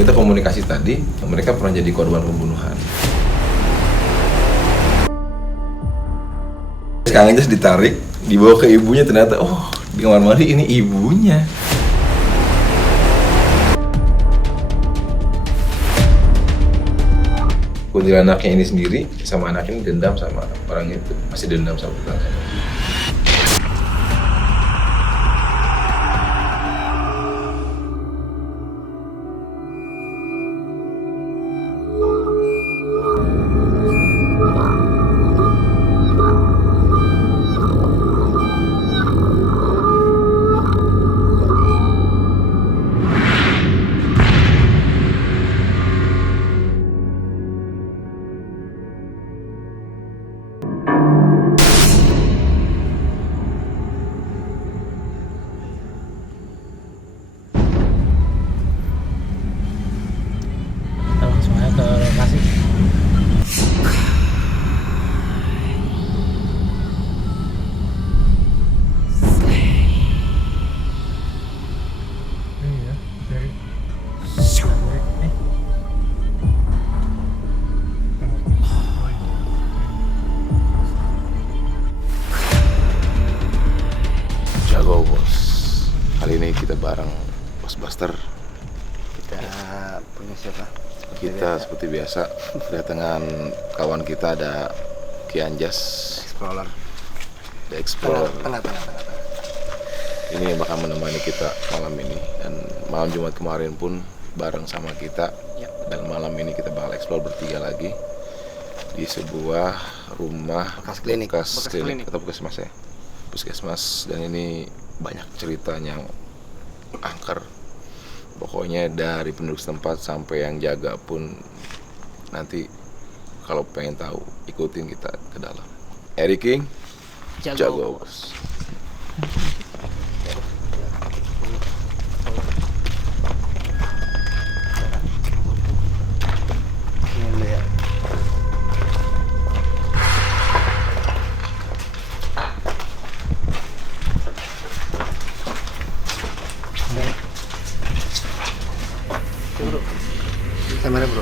kita komunikasi tadi, mereka pernah jadi korban pembunuhan. Kang Anjas ditarik, dibawa ke ibunya, ternyata di kamar mandi ini ibunya. Kuntilanaknya ini sendiri sama anak ini dendam sama orang itu, masih dendam sama kita. Jago bos, kali ini kita bareng Bos Buster. Kita punya siapa? Seperti biasa kedatangan kawan kita, ada Ki Anjas Explorer. The Explorer. Tengah. Ini yang bakal menemani kita malam ini, dan malam Jumat kemarin pun bareng sama kita. Dan malam ini kita bakal explore bertiga lagi di sebuah rumah Bekas klinik atau puskesmas ya. Puskesmas, dan ini banyak ceritanya yang angker. Pokoknya dari penduduk setempat sampai yang jaga pun, nanti kalau pengen tahu ikutin kita ke dalam. Eric King, jago bos. Kamera bro.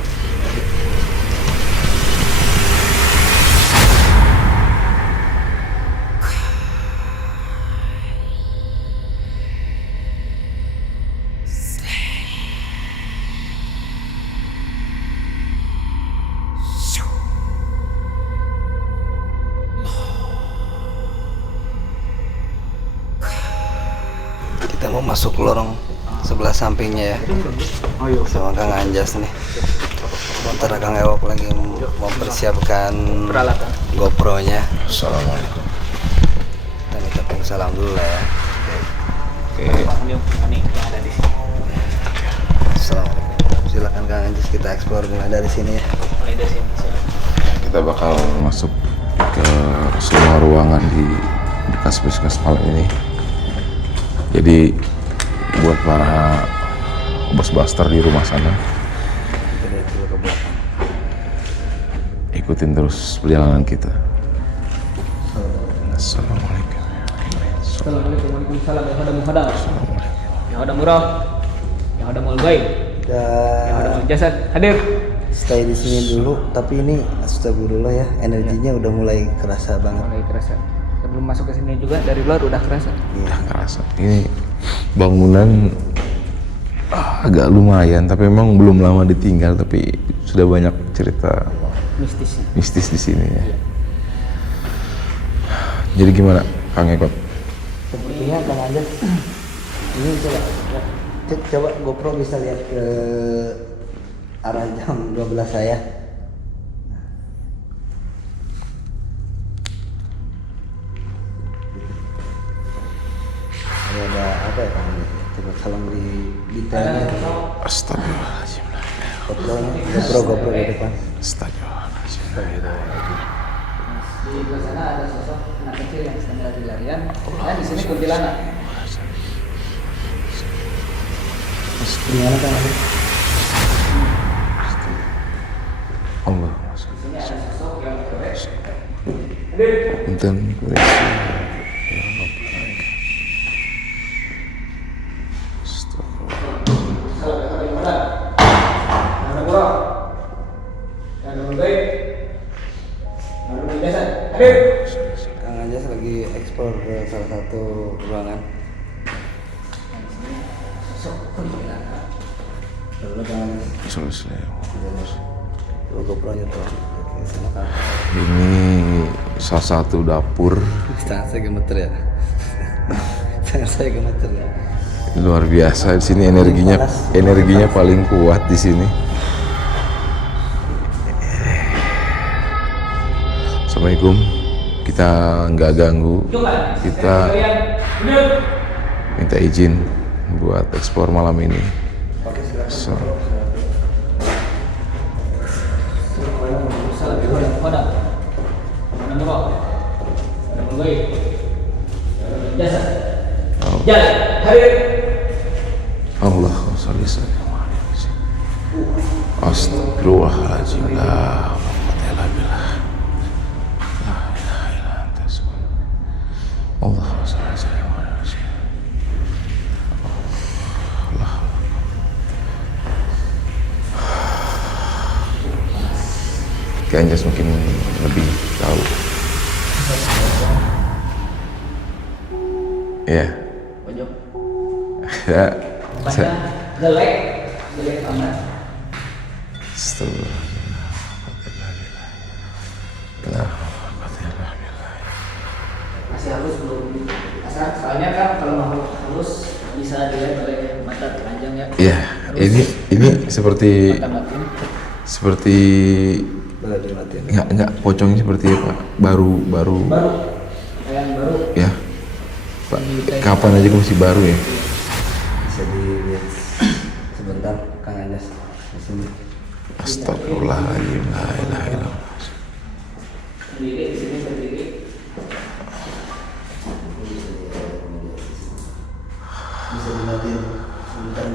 Kita mau masuk lorong sebelah sampingnya ya, sama Kang Anjas nih. Sementara Kang Ewok lagi mempersiapkan GoPro-nya. Assalamualaikum. Kita ucapin salam dulu lah ya. Assalamualaikum. Silakan Kang Anjas, kita explore mulai dari sini ya. Kita bakal masuk ke semua ruangan di bekas puskesmas malam ini. Jadi buat para Bos Buster di rumah sana, ikutin terus perjalanan kita. Assalamualaikum. Assalamualaikum warahmatullahi wabarakatuh. Yang ada murah, yang ada mul baik, yang ada mul jasad hadir. Stay di sini dulu, tapi ini astagfirullah ya, energinya udah mulai kerasa banget. Mulai kerasa. Sebelum masuk ke sini juga dari luar udah kerasa. Iya. Kerasa. Ini bangunan agak lumayan, tapi memang belum lama ditinggal, tapi sudah banyak cerita mistis di sini ya. Jadi gimana Kang Eko? Sepertinya Kang Anjas, ini coba GoPro bisa lihat ke arah jam 12 saya. Ini ada apa ya Kang Anjas? Coba salam di detailnya. Astagfirullahaladzim. GoPro di depan. Astagfirullahaladzim. Di sebelah sana ada sosok anak kecil yang sedang lari-larian. Dan di sini kuntilanak. Gimana Kang Anjas? Allah. Di sini ada sosok yang berkeret. Punten. satu ruangan. GoPro-nya tuh. Ini salah satu dapur Tangan saya gemeter ya. Tangan saya gemeter ya. luar biasa di sini, energinya paling kuat di sini. Assalamualaikum. Kita nggak ganggu. Kita minta izin buat eksplor malam ini. So, Allah Astagfirullahaladzim. La quwwata illa billah. La ilaha illa anta subhanaka. Allah Kayaknya mungkin lebih tahu. Iya. Pojok. Ya. Baca jelek amat. Masih halus belum asal, soalnya kan kalau makhluk halus bisa dilihat oleh mata telanjang ya. Iya, ini seperti enggak pocongnya seperti apa? Baru Yang baru ya. Pak, kapan aja masih baru ya? Bisa dilihat sebentar Kang Anjas di sini. Astagfirullahaladzim. La ilaha illallah. berdiri di sini berdiri. Bisa dimatiin sebentar.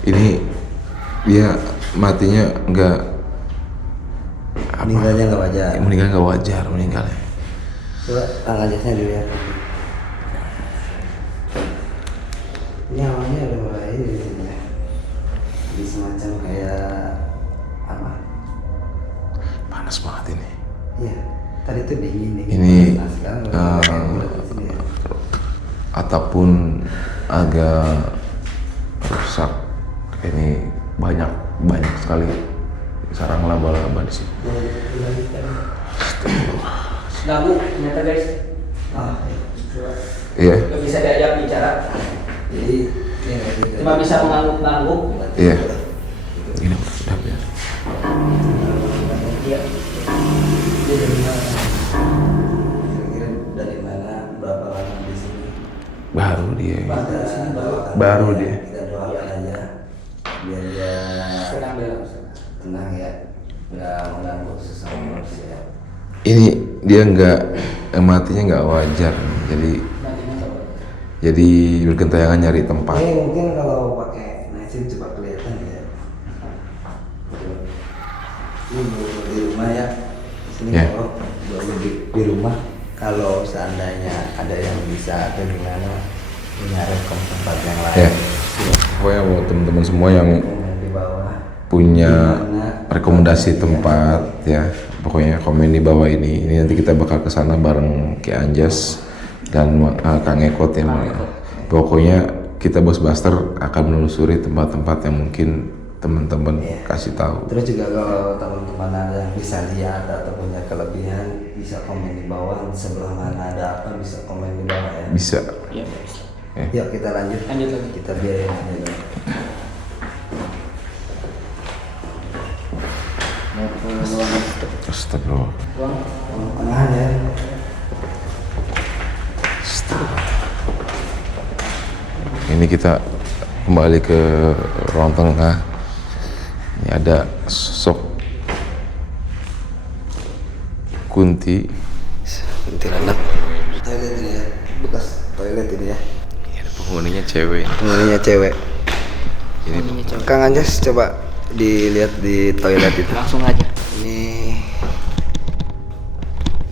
Ini dia matinya enggak Meninggalnya nggak wajar. Meninggalnya. Coba Kang Anjasnya dilihat. Ini awalnya udah mulai di sini ya. Jadi semacam kayak apa? Panas banget ini. Iya. Tadi tuh dingin. Ini Nah, sekarang udah mulai di sini ya. ataupun agak rusak. Ini banyak sekali sarang laba-laba di sini. Ganggu ternyata guys. Iya. Gak bisa diajak bicara. Jadi Cuma bisa mengangguk-ngangguk. Iya. Ini udah biar. Iya. kira-kira dari mana, berapa lama di sini? Baru dia. Kita Baru dia. Kita doakan aja biar dia tenang ya, nggak mengganggu sesama manusia. Ini dia matinya nggak wajar. Jadi bergentayangan nyari tempat. Mungkin kalau pakai nasi coba kelihatan ya. Ini di rumah ya. Sini Ya. kalau di rumah, kalau seandainya ada yang bisa atau gimana punya rekom tempat yang lain. Ya. Pokoknya buat teman-teman semua yang Komen di bawah. punya Gimana? rekomendasi tempat ya, pokoknya komen di bawah ini. Ini nanti kita bakal ke sana bareng Ki Anjas dan Kang Ekot ya. Pokoknya kita Bos Buster akan menelusuri tempat-tempat yang mungkin teman-teman kasih tahu. Terus juga kalau teman-teman ada yang bisa lihat atau punya kelebihan, bisa komen di bawah. Sebelah mana ada apa, bisa komen di bawah ya. Bisa. Iya. Yuk kita lanjut. Lanjut lagi. Kita biarin aja dulu. Mau ke ruang Astagfirullah. tengah ya. Ini kita kembali ke ruang tengah. Ini ada sosok Kunti. Kuntilanak. Toilet ini ya, bekas toilet ini ya. Ini ada penghuni penghuninya cewek. Penghuninya cewek. Ini Kang Anjas coba dilihat di toilet itu. Langsung aja. Ini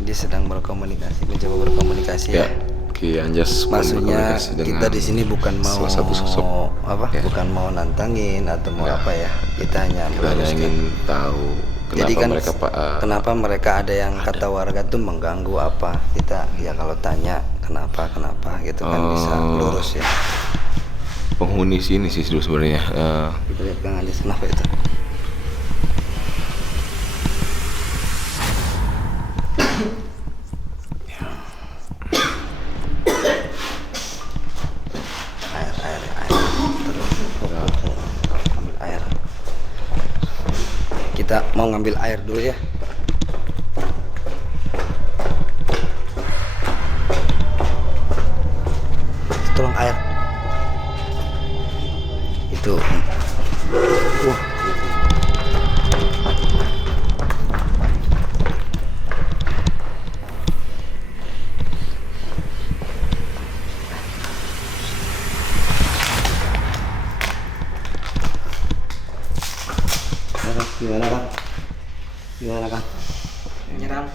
dia sedang berkomunikasi, mencoba berkomunikasi ya. Ki Anjas Maksudnya berkomunikasi dengan kita di sini bukan mau salah satu sosok apa? ya. Bukan mau nantangin atau mau Enggak. apa ya. Kita hanya kita hanya meluruskan. ingin tahu kenapa Jadi kan mereka kenapa mereka ada yang kata warga tuh mengganggu apa? Kita ya kalau tanya kenapa gitu kan bisa lurus ya. penghuni sini sih dulu sebenarnya. Kita lihat Kang Anjas kenapa itu? Air. Ambil air. Kita mau ngambil air dulu ya. Tolong air. Itu. Wah. Gimana Kang? Nyerang.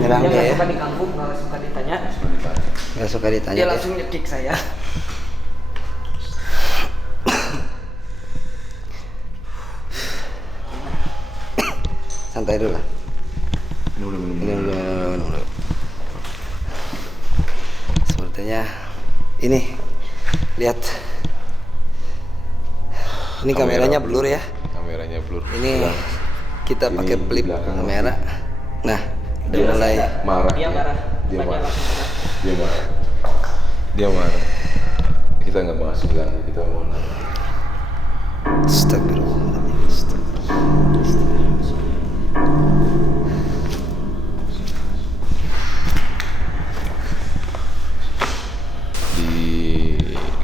Nyerang Dia dia nggak ya? suka diganggu, nggak suka ditanya. Gak suka ditanya. Dia ya? langsung nyekik saya. Santai dulu lah. Ini udah minum. Minum dulu. Sepertinya ini lihat. Ini kameranya blur ya. Kameranya blur. Ini kita Ini pakai flip belakang kamera. Nah, udah Dia mulai marah. Dia marah. Dia Tanya marah. langsung marah. Dia marah. Kita nggak bahas bilang, kita mau nanya. Astagfirullah. Di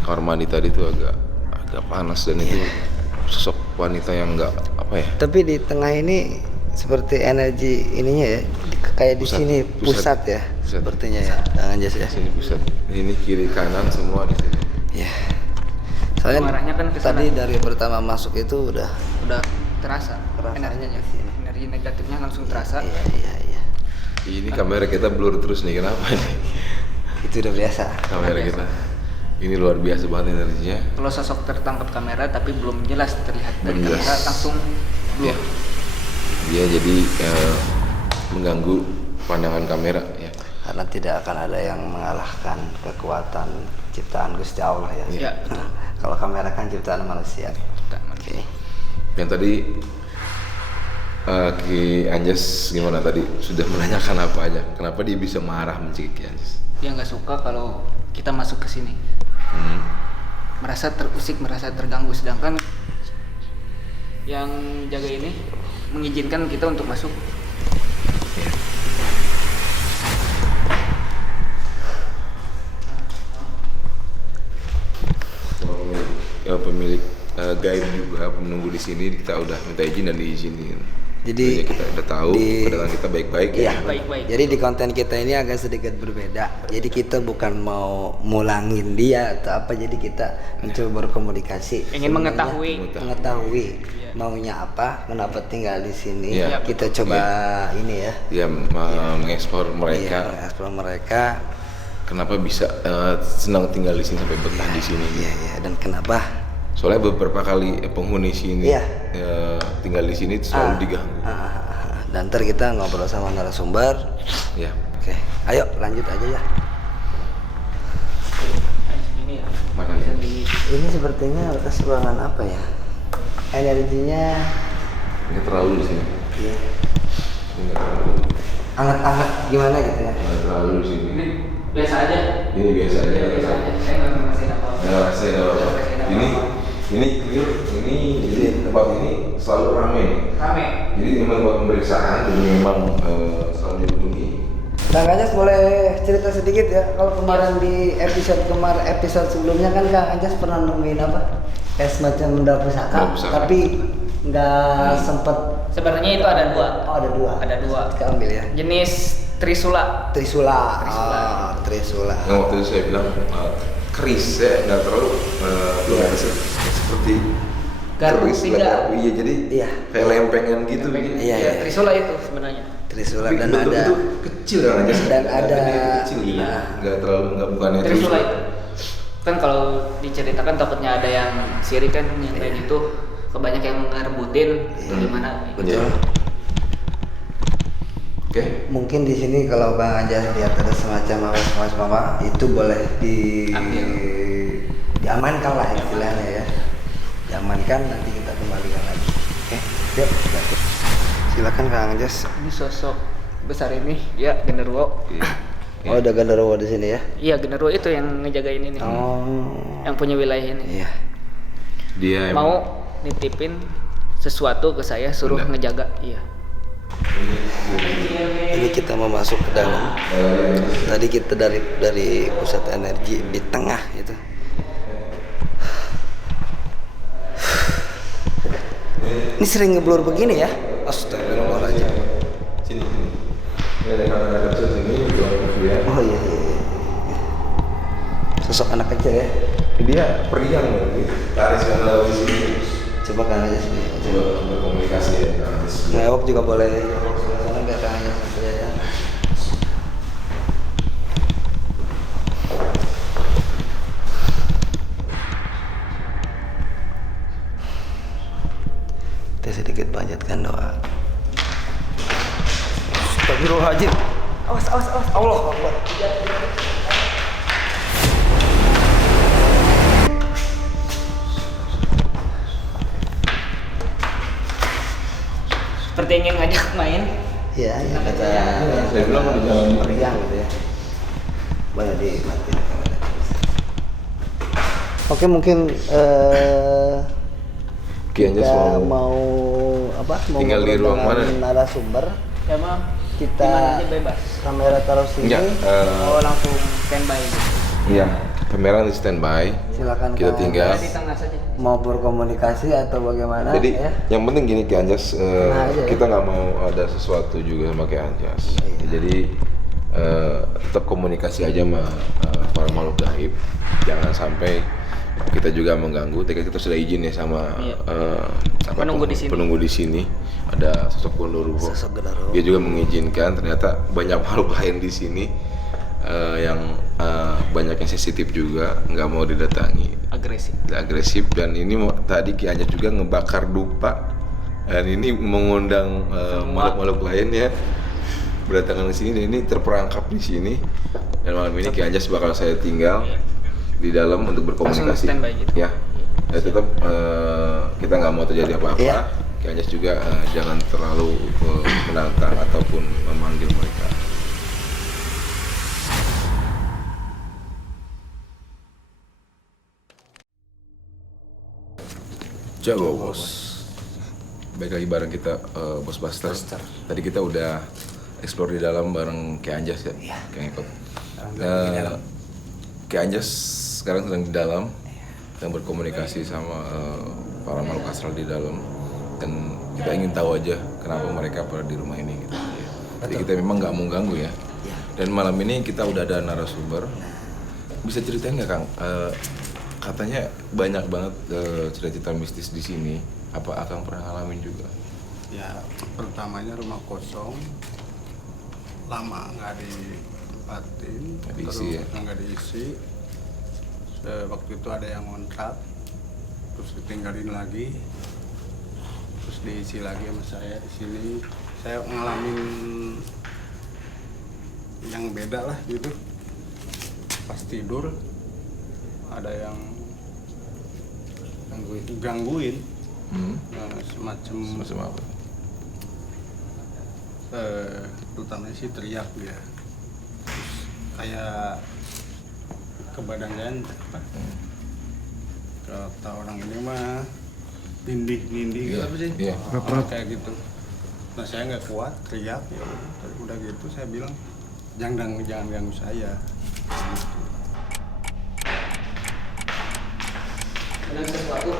kamar mandi tadi tuh agak panas dan itu sosok wanita yang nggak apa ya. Tapi di tengah ini seperti energi ininya ya, kayak di Pusat, sini pusat. pusat ya, Pusat. sepertinya ya, Kang Anjas ya. Sini pusat. Ini kiri kanan semua di sini. Ya. Soalnya Marahnya kan ke sana. tadi dari pertama masuk itu udah terasa energinya, energi negatifnya langsung terasa. Iya. Ini kamera kita blur terus nih, kenapa nih? Itu udah biasa. Kamera kita. Ini luar biasa banget energinya. Kalau sosok tertangkap kamera tapi belum jelas terlihat dari Belum kamera, jelas. langsung blur. Ya. Dia jadi mengganggu pandangan kamera ya. Karena tidak akan ada yang mengalahkan kekuatan ciptaan Gusti Allah ya. Iya, betul. Kalau kamera kan ciptaan manusia. Oke. Yang tadi Ki Anjas gimana tadi? Sudah menanyakan apa aja? Kenapa dia bisa marah mencekik Ki Anjas? Dia nggak suka kalau kita masuk ke sini. Merasa terusik, merasa terganggu, sedangkan yang jaga ini mengizinkan kita untuk masuk. Pemilik guide juga menunggu di sini, kita udah minta izin dan diizinin. Jadi kita udah tahu kedatangan kita baik-baik Iya. ya. Baik-baik. Jadi di konten kita ini agak sedikit berbeda. Jadi kita bukan mau mulangin dia atau apa. Jadi kita mencoba berkomunikasi. Ingin Sebenarnya mengetahui Iya. maunya apa, kenapa tinggal di sini. Iya. Kita coba ini ya. Dia mengekspor Iya, mereka. mengeksplor mereka. Kenapa bisa senang tinggal di sini sampai betah di sini? Iya. Dan kenapa? Soalnya beberapa kali penghuni sini Iya. tinggal di sini selalu diganggu. Dan ntar kita ngobrol sama narasumber. Ya. Oke, ayo lanjut aja ya. Ini ya. Mana Bisa nih? di Ini sepertinya bekas ruangan apa ya? Energinya Ini terlalu di sini. ya, Ini nggak terlalu. hangat-hangat gimana gitu ya. Nggak terlalu di sini. ini biasa aja. Ini biasa aja. Iya, biasa aja. Saya nggak ngerasain apa-apa. Nggak rasain apa-apa. Ini tempat ini selalu ramai. Rame. Jadi memang buat pemeriksaan, jadi memang selalu dikunjungi. Kang Anjas boleh cerita sedikit ya, kalau kemarin di episode sebelumnya kan Kang Anjas pernah nemuin apa? Kayak semacam benda pusaka, Benda pusaka. tapi nggak sempet. Sebenarnya itu ada dua. Oh, ada dua. Ada dua. Keambil ya. Jenis Trisula. Trisula. Trisula. Trisula. Yang waktu itu saya bilang keris ya, nggak terlalu seperti Garpu keris tidak. garpu. Iya, jadi Iya. kayak lempengan gitu. Iya, iya. Trisula itu sebenarnya. Trisula Tapi dan bentuk ada itu kecil kan aja. Dan ada- kecil gitu. Iya. Nggak terlalu bukannya Trisula itu kan kalau diceritakan takutnya ada yang sirik kan yang kayak gitu, kebanyak yang ngerebutin atau gimana. betul. Oke. Mungkin di sini kalau Bang Anjas lihat ada semacam awas mama itu boleh Ambil. diamankan lah istilahnya ya. Diamankan, nanti kita kembalikan lagi. Oke, yuk. Silakan Kang Anjas. Ini sosok besar ini ya genderuwo. Iya. Oh, ada genderuwo di sini ya? Iya, genderuwo itu yang ngejagain ini. Oh. Yang punya wilayah ini. Iya. Dia Mau nitipin sesuatu ke saya, suruh Benda. ngejaga. Iya. Ini kita mau masuk ke dalam. Tadi kita dari pusat energi di tengah itu. Ini sering ngeblur begini ya? Astagfirullahaladzim. sini. Ini ada anak kecil sini, ya. Oh iya. Sosok anak kecil ya. Dia periang berarti. Taris yang di sini. Coba Kang Anjas nih. Coba berkomunikasi ya. Ngewok juga boleh. Sana biar Kang Anjas kelihatan. Kita sedikit panjatkan doa. Astagfirullahaladzim. Awas. Allah Akbar. Seperti ingin ngajak main. Iya, ya kata Saya bilang di dalam meriang gitu ya. Boleh dimatiin kamera. Oke, mungkin Ki Anjas kita mau mau apa? Mau tinggal di ngobrol ruang mana dengan nih? narasumber. Ya mah. Kita Gimana aja bebas. kamera taruh sini. Enggak, Oh langsung standby. iya. Kamera di standby. Silakan Kita Kang tinggal. Di tengah saja. mau berkomunikasi atau bagaimana Jadi ya. yang penting gini Ki Anjas, Nah, aja ya. kita nggak mau ada sesuatu juga sama Ki Anjas. Iya. Jadi tetap komunikasi aja sama para makhluk gaib. Jangan sampai kita juga mengganggu. Tadi kita sudah izin ya sama Iya. sama Penunggu di sini. penunggu di sini. Ada sosok Gondoruo. Sosok Gondoruo. Dia juga mengizinkan. Ternyata banyak makhluk lain di sini yang banyak yang sensitif juga, nggak mau didatangi. Agresif dan ini tadi Ki Anjas juga ngebakar dupa dan ini mengundang makhluk-makhluk lain ya berdatangan ke sini dan ini terperangkap di sini dan malam ini Ki Anjas bakal saya tinggal di dalam untuk berkomunikasi. Langsung standby gitu. Ya, tetap kita nggak mau terjadi apa-apa. Iya. Ki Anjas juga jangan terlalu menantang ataupun memanggil mereka. Jago bos. Baik lagi bareng kita Bos Buster. Tadi kita udah explore di dalam bareng Ki Anjas ya. Iya. Ki ikut. Ki Anjas sekarang sedang di dalam, sedang berkomunikasi sama para makhluk astral di dalam. Dan kita ingin tahu aja kenapa mereka pada di rumah ini gitu. Jadi kita memang nggak mau ganggu ya. Dan malam ini kita udah ada narasumber. Bisa ceritain nggak Kang? Katanya banyak banget cerita-cerita mistis di sini. Apa Akang pernah ngalamin juga? Ya, pertamanya rumah kosong, lama nggak ditempatin, Nggak terus diisi ya? nggak diisi. Waktu itu ada yang ngontrak, terus ditinggalin lagi, terus diisi lagi sama saya di sini. Saya ngalamin yang beda lah gitu. Pas tidur ada yang gangguin. Semacam apa? Terutama sih teriak dia. Terus kayak kebadangan apa? Kata orang ini mah nindih Iya, apa sih? iya. Kayak gitu. Nah saya nggak kuat teriak ya udah gitu saya bilang jangan ganggu saya. Gitu. Dengan sesuatu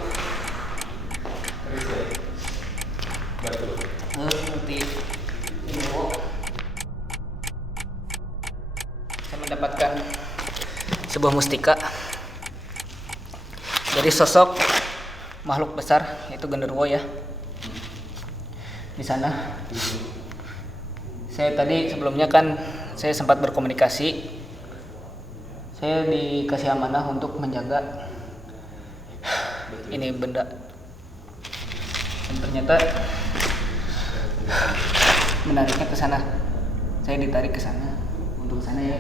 seperti saya mendapatkan sebuah mustika Jadi sosok makhluk besar yaitu genderuwo ya. Di sana. Saya tadi sebelumnya kan saya sempat berkomunikasi. Saya dikasih amanah untuk menjaga ini benda. Dan ternyata menariknya ke sana. Saya ditarik ke sana untuk ke sana ya,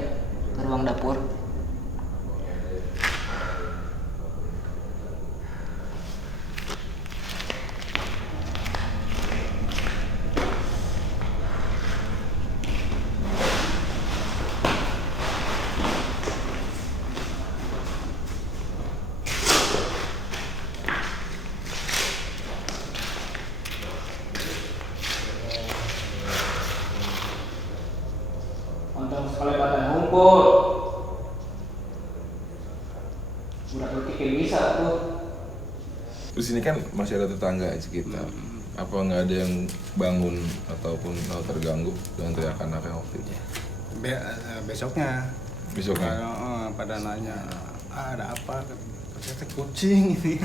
ke ruang dapur. Untuk sekelebatan humpul udah ketik bisa tuh. Terus ini kan masih ada tetangga di sekitar. Apa nggak ada yang bangun ataupun terganggu dengan teriakan anak waktu itu? Besoknya pada nanya, ada apa? Ternyata kucing ini.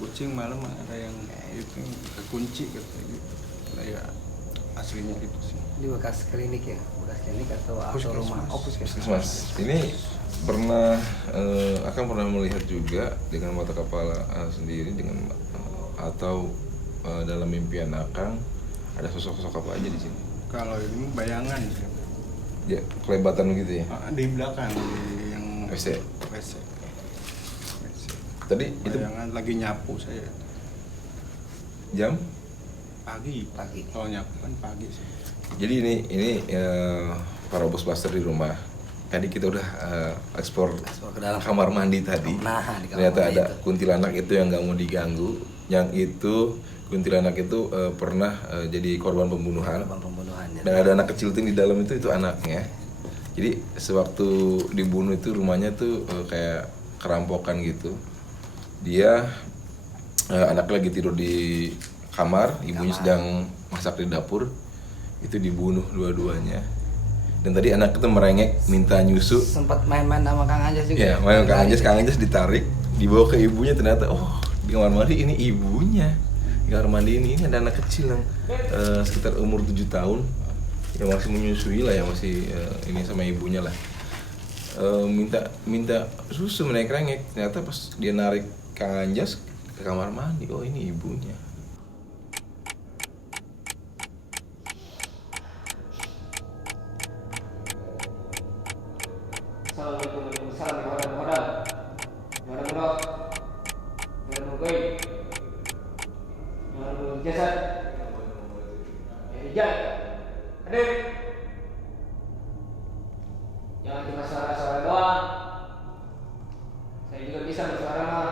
Kucing malam ada yang itu kekunci katanya. Nah, ya aslinya gitu sih. Di bekas klinik ya, bekas klinik atau rumah? Puskesmas. Ini pernah akan pernah melihat juga dengan mata kepala sendiri dengan atau dalam mimpian Akang ada sosok-sosok apa aja di sini? Kalau ini bayangan sih. Ya, kelebatan gitu ya. Di belakang di yang WC. WC. Tadi itu Bayangan lagi nyapu saya. jam. Pagi. Kalau nyapu kan pagi sih. Jadi ini para bos blaster di rumah. Tadi kita udah eksplor Ke dalam kamar mandi tadi. Nah, di kamar Ternyata mandi ada itu. kuntilanak itu yang nggak mau diganggu. Yang itu kuntilanak itu pernah jadi korban pembunuhan. Pembunuhannya. Dan ada anak kecil tuh di dalam itu anaknya. Jadi sewaktu dibunuh itu rumahnya tuh kayak kerampokan gitu. Dia anaknya lagi tidur di kamar, ibunya sedang masak di dapur. Itu dibunuh dua-duanya. Dan tadi anak itu merengek minta nyusu. Sempat main-main sama Kang Anjas juga. Ya, main Kang Anjas ditarik, dibawa ke ibunya, ternyata di kamar mandi ini ibunya. Di kamar mandi ini ada anak kecil yang sekitar umur 7 tahun. Ya masih menyusui lah ya, masih ini sama ibunya lah. Minta susu, merengek. Ternyata pas dia narik Kang Anjas ke kamar mandi, oh ini ibunya. Assalamualaikum warahmatullahi Jangan cuma suara-suara doang. Saya juga bisa bersuara mah.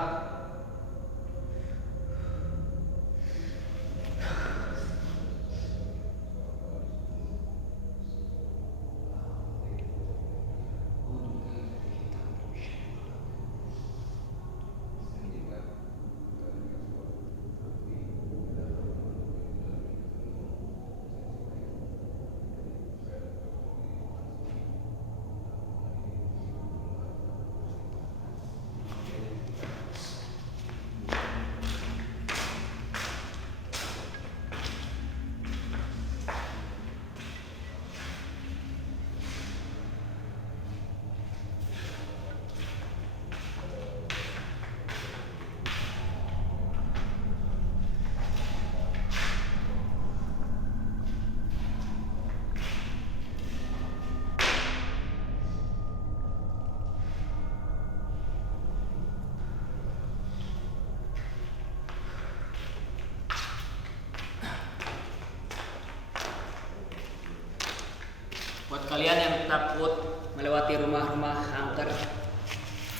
Buat kalian yang takut melewati rumah-rumah angker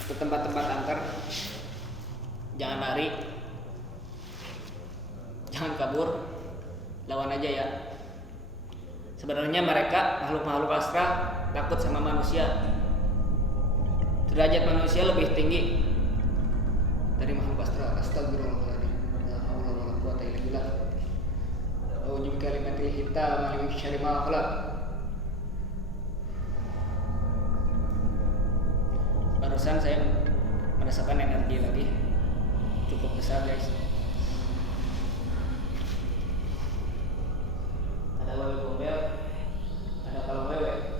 atau tempat-tempat angker, jangan lari, jangan kabur, lawan aja ya. Sebenarnya mereka makhluk-makhluk astra takut sama manusia. Derajat manusia lebih tinggi dari makhluk astra. Astagfirullahaladzim. La haula wala quwwata illa billah. A'udzu bikalimatillahi hitam min syarri ma khalaq. Barusan saya merasakan energi lagi. cukup besar guys. Ada wewe gombel, ada kalau wewe.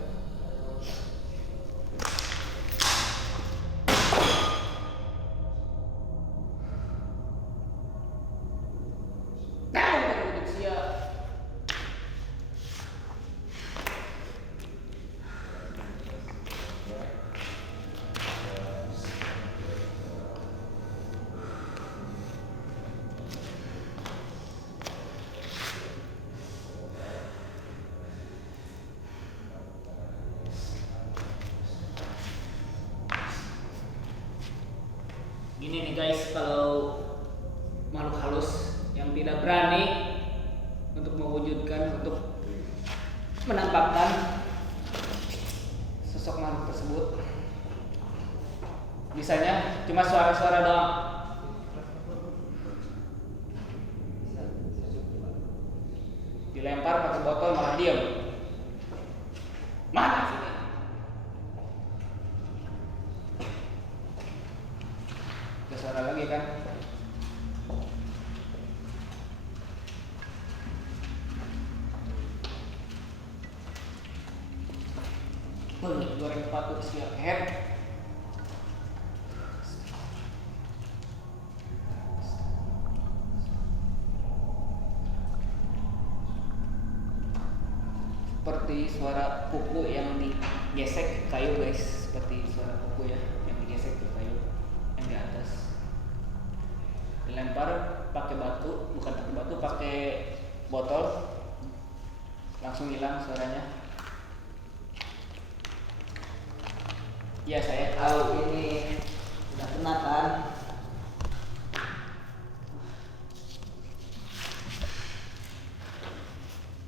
Gini nih guys, kalau makhluk halus yang tidak berani untuk mewujudkan, untuk menampakkan sosok makhluk tersebut, bisanya cuma suara-suara doang. Dilempar pakai botol malah diam. Mana sini? Suara lagi kan? Goreng patut siap head. Seperti suara kuku yang digesek ke kayu guys, seperti suara kuku ya yang digesek ke kayu yang di atas. Dilempar pakai batu, bukan pakai batu, pakai botol, langsung hilang suaranya. Ya saya tahu ini sudah kena kan.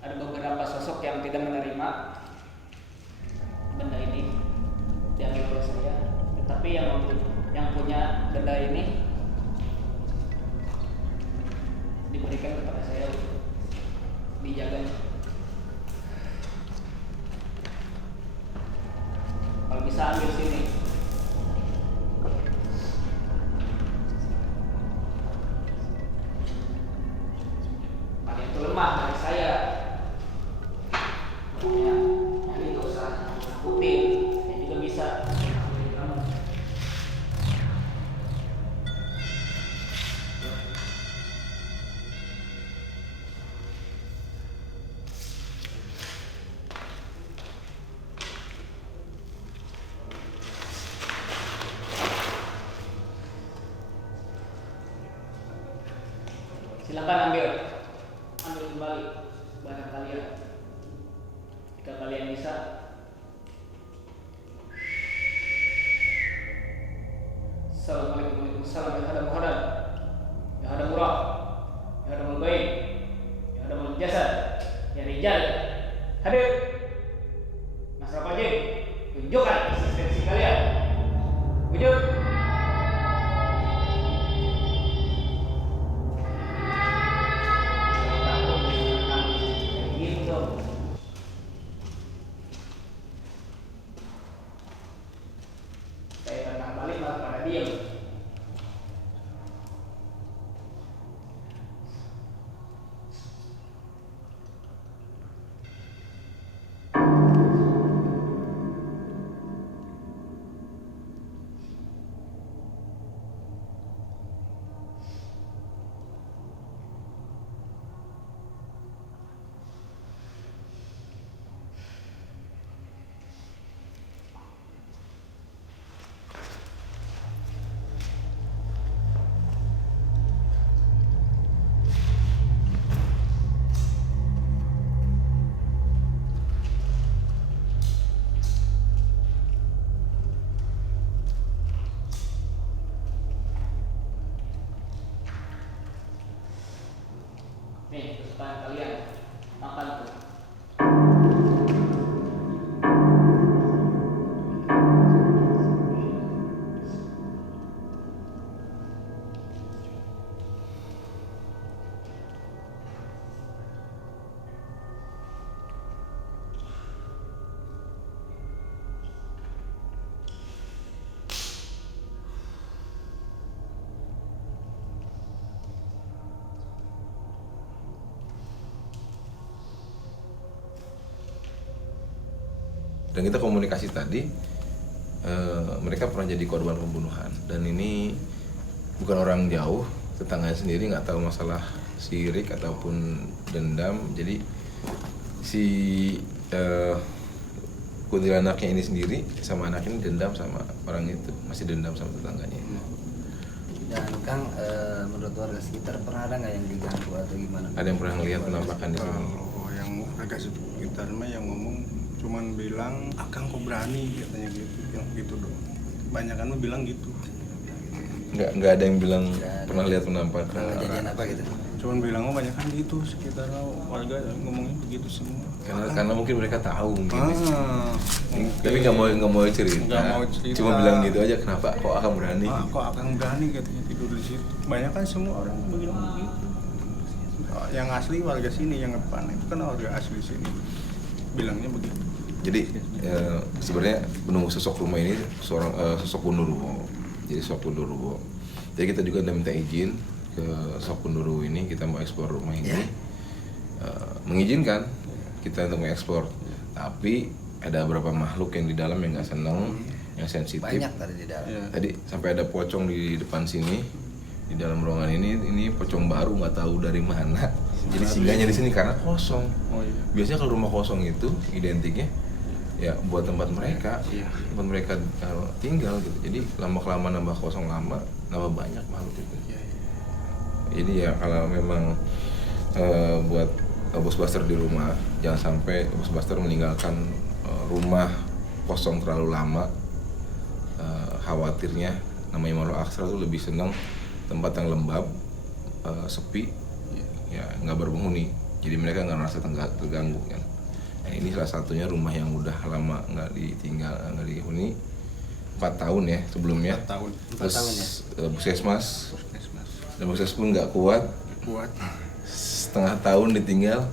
Ada beberapa sosok yang tidak menerima benda ini diambil oleh saya, tetapi yang punya benda ini diberikan kepada saya untuk dijaga. Kalau bisa ambil sini. Kalian itu lemah dari saya. Makanya ini nggak usah takutin. Saya juga bisa. Kamu. Silakan ambil kembali barang kalian. Jika kalian bisa, Assalamualaikum warahmatullahi wabarakatuh. Ya hada murah, ya hada mulbain, ya hada muljasad, ya rijal. Hadir, Mas Rapajin, tunjukkan eksistensi kalian. Wujud. Saya tantang balik malah pada diam. Nih, kesukaan kalian makan tuh. Dan kita komunikasi tadi, mereka pernah jadi korban pembunuhan. Dan ini bukan orang jauh, tetangganya sendiri, nggak tahu masalah sirik ataupun dendam. Jadi si kuntilanaknya ini sendiri sama anak ini dendam sama orang itu, masih dendam sama tetangganya itu. Dan Kang, menurut warga sekitar pernah ada nggak yang diganggu atau gimana? Ada yang pernah ngelihat penampakan di sini? Kalau yang agak sekitar mah yang ngomong cuman bilang Akang kok berani katanya gitu, yang gitu dong. Banyakan mah bilang gitu. Nggak ada yang bilang pernah lihat penampakan. Kejadian apa gitu? Cuman bilang oh banyak kan gitu sekitar warga ngomongnya begitu semua. Karena mungkin mereka tahu mungkin. Tapi Mungkin. nggak mau cerita. Nggak mau cerita. Cuma bilang gitu aja, kenapa kok akan berani? Kok Akang berani katanya tidur di situ. Banyak kan semua orang bilang begitu. Yang asli warga sini yang ngepan itu kan warga asli sini. Bilangnya begitu. Jadi sebenarnya penunggu sosok rumah ini seorang sosok Gundurwo. Jadi sosok Gundurwo. Jadi kita juga udah minta izin ke sosok Gundurwo ini, kita mau eksplor rumah ini. Mengizinkan kita untuk mengeksplor. Tapi ada beberapa makhluk yang di dalam yang nggak senang, yang sensitif. Banyak tadi di dalam. Iya. Tadi sampai ada pocong di depan sini, di dalam ruangan ini pocong baru, nggak tahu dari mana. Jadi singgahnya di sini karena kosong. Oh iya. Biasanya kalau rumah kosong itu identiknya ya buat tempat mereka, Iya. tempat mereka tinggal gitu. Jadi lama-kelamaan nambah kosong, nambah banyak makhluk itu. Iya. Jadi ya kalau memang buat Bos Buster di rumah, jangan sampai Bos Buster meninggalkan rumah kosong terlalu lama. Khawatirnya namanya makhluk astral tuh lebih senang tempat yang lembab, sepi, ya nggak berpenghuni. Jadi mereka nggak merasa terganggu kan. Nah, ini salah satunya rumah yang udah lama nggak ditinggal, nggak dihuni. 4 tahun ya sebelumnya. 4 tahun. Terus 4 tahun ya? Puskesmas, Puskesmas. dan puskesmas pun nggak kuat. Kuat. Setengah tahun ditinggal.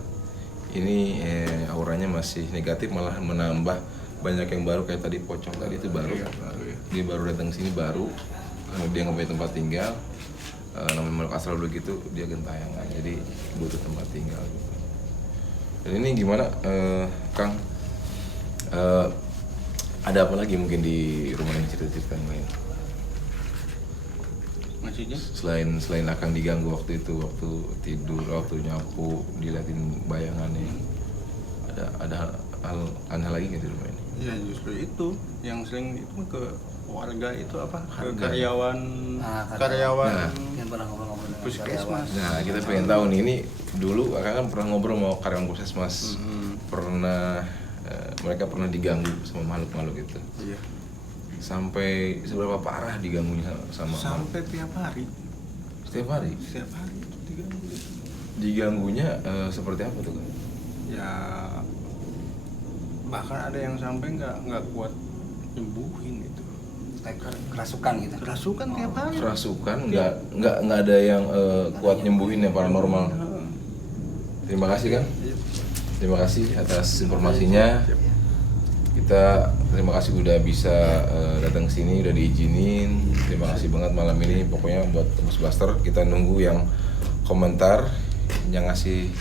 Ini auranya masih negatif, malah menambah banyak yang baru kayak tadi pocong tadi itu baru. Iya, baru ya. Dia baru datang sini baru, karena dia nggak punya tempat tinggal. Namanya makhluk astral begitu, dia gentayangan, jadi butuh tempat tinggal. Dan ini gimana, Kang? Ada apa lagi mungkin di rumah ini, cerita-cerita yang lain? Maksudnya? Selain Akang diganggu waktu itu, waktu tidur, waktu nyapu, diliatin bayangannya. Ada hal aneh lagi nggak di rumah ini? Ya justru itu yang sering itu ke warga itu apa? Ke Harga. karyawan karyawan. Nah. Yang pernah ngobrol-ngobrol dengan Puskesmas. Nah, kita pengen tahu nih, ini dulu Akang kan pernah ngobrol sama karyawan puskesmas, pernah mereka pernah diganggu sama makhluk-makhluk itu. Iya. Sampai seberapa parah diganggunya sama Sampai tiap hari. setiap hari? Setiap hari itu diganggu. Diganggunya seperti apa tuh, Kang? Ya bahkan ada yang sampai nggak kuat nyembuhin itu. Kayak kerasukan gitu. Kerasukan tiap hari. Kerasukan, nggak ada yang kuat nyembuhin yang paranormal. Terima kasih, Kang. Terima kasih atas informasinya. Kita terima kasih udah bisa datang ke sini, udah diizinin. Terima kasih banget malam ini. Pokoknya buat Bos Buster, kita nunggu yang komentar, yang ngasih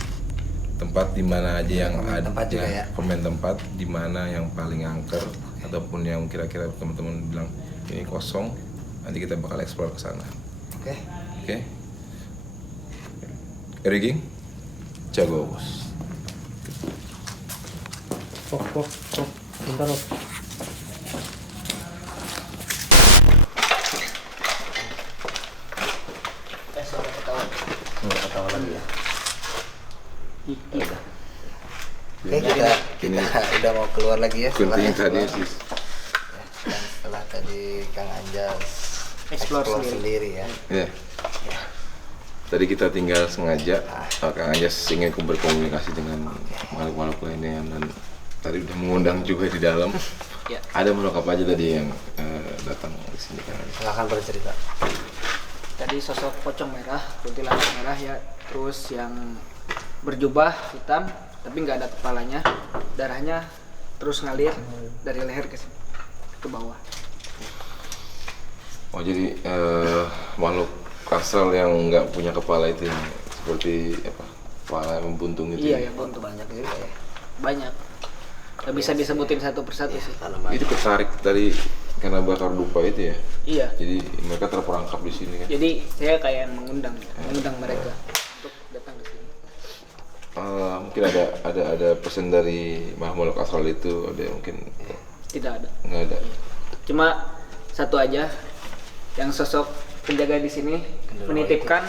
tempat di mana aja yang ada. Tempat juga ya. Komen tempat di mana yang paling angker ataupun yang kira-kira teman-teman bilang ini kosong. Nanti kita bakal eksplor ke sana. Oke. Oke. Rigging. Jago, Bos. Pok. Bentar, Pok. Nggak ketawa lagi ya. Iya. Oke, kita udah mau keluar lagi ya. Kunting tadi explore. sih. Dan setelah tadi Kang Anjas Explore sendiri ya. Ya. Tadi kita tinggal sengaja, Kang Anjas ingin berkomunikasi dengan makhluk-makhluk lainnya, dan tadi udah mengundang juga di dalam. Ya. Ada makhluk apa aja tadi yang datang ke sini, Kang Anjas? Silahkan bercerita. Tadi sosok pocong merah, kuntilanak merah ya, terus yang berjubah hitam tapi nggak ada kepalanya, darahnya terus ngalir dari leher ke bawah. Oh, jadi makhluk astral yang nggak punya kepala itu yang seperti apa? Kepala yang membuntung itu. Iya, yang buntu Banyak juga ya. banyak. Gak bisa disebutin satu persatu sih. Karena banyak. Itu ketarik tadi karena bakar dupa itu ya. Iya. Jadi mereka terperangkap di sini kan. Jadi saya kayak mengundang mereka untuk datang ke sini. Mungkin ada pesan dari makhluk asal itu, ada yang mungkin Tidak ada. nggak ada. Cuma satu aja yang sosok penjaga di sini menitipkan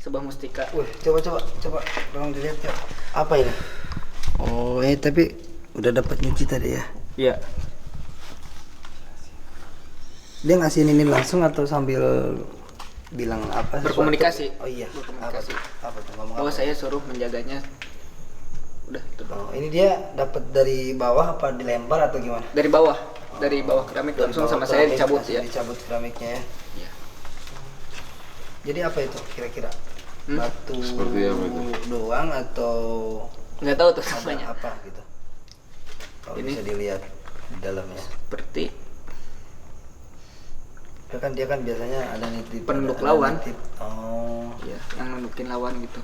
sebuah mustika. Wih, coba tolong dilihat ya. Apa ini? Oh, tapi udah dapat nyuci tadi ya. Iya. Dia ngasihin ini langsung atau sambil bilang apa? Berkomunikasi. Oh iya. Berkomunikasi. Apa tuh ngomong Bahwa apa? saya suruh menjaganya. Udah itu doang. Oh, ini dia dapat dari bawah apa dilempar atau gimana? Dari bawah keramik Dari langsung bawah sama saya keramik, dicabut langsung ya. Dicabut keramiknya ya. Iya. Jadi apa itu kira-kira? Batu Seperti apa itu? doang atau Nggak tahu tuh ada namanya. apa gitu? Kalau Ini. bisa dilihat di dalamnya. Seperti Dia kan biasanya ada nitip Penduduk ada lawan. nitip. Oh. ya yang nunjukin lawan gitu.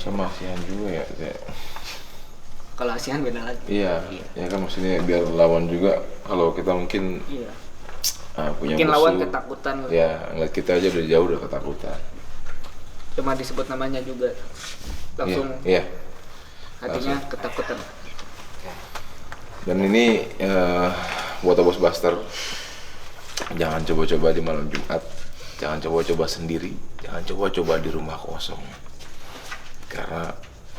Sama ASEAN juga ya. Kalau ASEAN beda lagi. Iya, ya kan maksudnya biar lawan juga. Kalau kita mungkin Iya. punya Mungkin musuh, lawan ketakutan. ya ngeliat kita aja udah jauh udah ketakutan. Cuma disebut namanya juga langsung Iya. hatinya ketakutan. Dan ini buat Bos Buster, jangan coba-coba di malam Jumat, jangan coba-coba sendiri, jangan coba-coba di rumah kosong, karena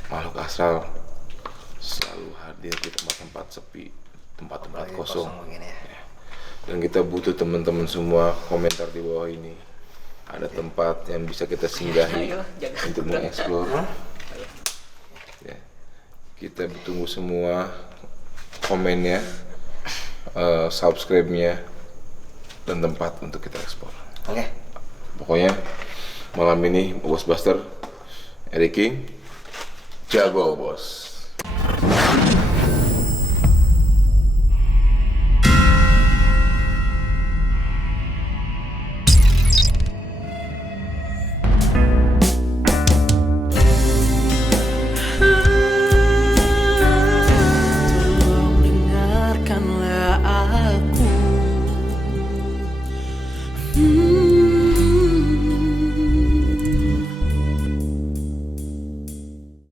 makhluk astral selalu hadir di tempat-tempat sepi, tempat-tempat kosong. Begini ya. Dan kita butuh teman-teman semua komentar di bawah ini. Ada tempat yang bisa kita singgahi Ayo, jangan untuk mengeksplor. Ya. Kita tunggu semua komennya, subscribe-nya, dan tempat untuk kita eksplor. Oke. Pokoknya malam ini Bos Buster, Eric King, jago bos.